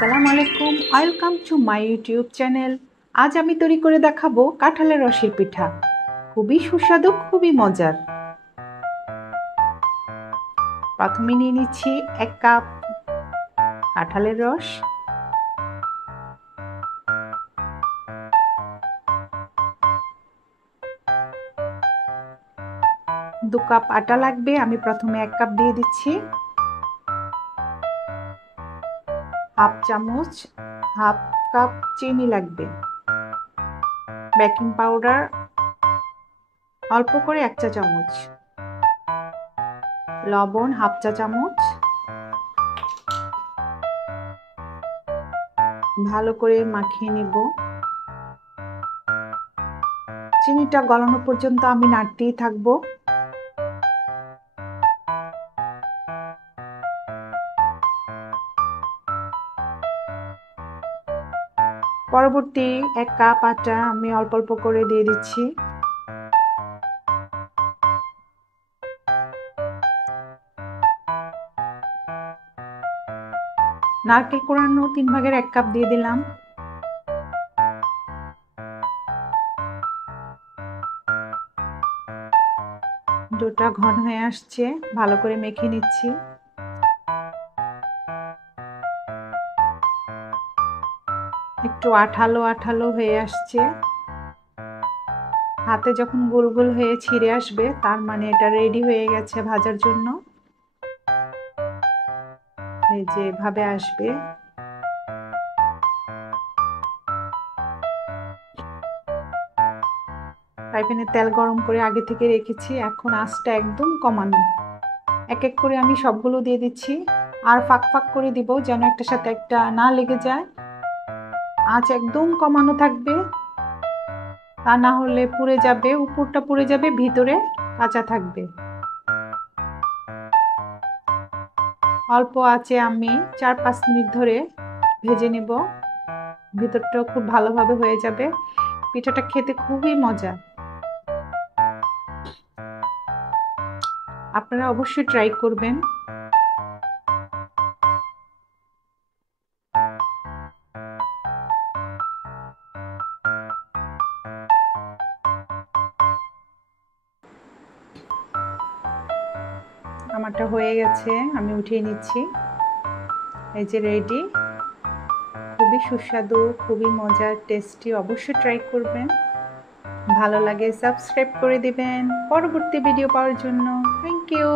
আসসালামু আলাইকুম, welcome to my YouTube channel. আজ আমি তৈরি করে দেখাবো কাঁঠালের রসের পিঠা। খুবই সুস্বাদু, খুবই মজার। প্রথমে নিয়ে নিচ্ছি 1 কাপ কাঁঠালের রস, দু কাপ আটা লাগবে। আমি প্রথমে 1 কাপ দিয়ে দিচ্ছি। হাফ কাপ চিনি লাগবে। বেকিং পাউডার অল্প করে 1 চা চামচ, লবণ হাফ চা চামচ। ভালো করে মাখিয়ে নিব। চিনিটা গলানো পর্যন্ত আমি নাড়তেই থাকবো। পরবর্তী 1 কাপ আটা আমি অল্প অল্প করে দিয়ে দিচ্ছি। নারকেল কোড়ানো 3 ভাগের 1 কাপ দিয়ে দিলাম। ডোটা ঘন হয়ে আসছে, ভালো করে মেখে নিচ্ছি। একটু আঠালো আঠালো হয়ে আসছে। হাতে যখন গোল গোল হয়ে ছিঁড়ে আসবে তার মানে এটা রেডি হয়ে গেছে ভাজার জন্য। এই যে এভাবে আসবে। ফ্রাই প্যানে তেল গরম করে আগে থেকে রেখেছি, এখন আঁচটা একদম কমানো। এক এক করে আমি সবগুলো দিয়ে দিচ্ছি, আর ফাঁক ফাঁক করে দিব যেন একটার সাথে একটা না লেগে যায়। আঁচ একদম কমানো থাকবে, তা না হলে পুড়ে যাবে, উপরটা পুড়ে যাবে, ভিতরে কাঁচা থাকবে। অল্প আঁচে আমি 4-5 মিনিট ধরে ভেজে নেব। ভিতরটাও খুব ভালোভাবে হয়ে যাবে। পিঠাটা খেতে খুবই মজা। আপনারা অবশ্যই ট্রাই করবেন। আমারটা হয়ে গেছে, আমি উঠিয়ে নিচ্ছি। এই যে রেডি। খুবই সুস্বাদু, খুবই মজার, টেস্টি। অবশ্যই ট্রাই করবেন। ভালো লাগে সাবস্ক্রাইব করে দিবেন পরবর্তী ভিডিও পাওয়ার জন্য। Thank you.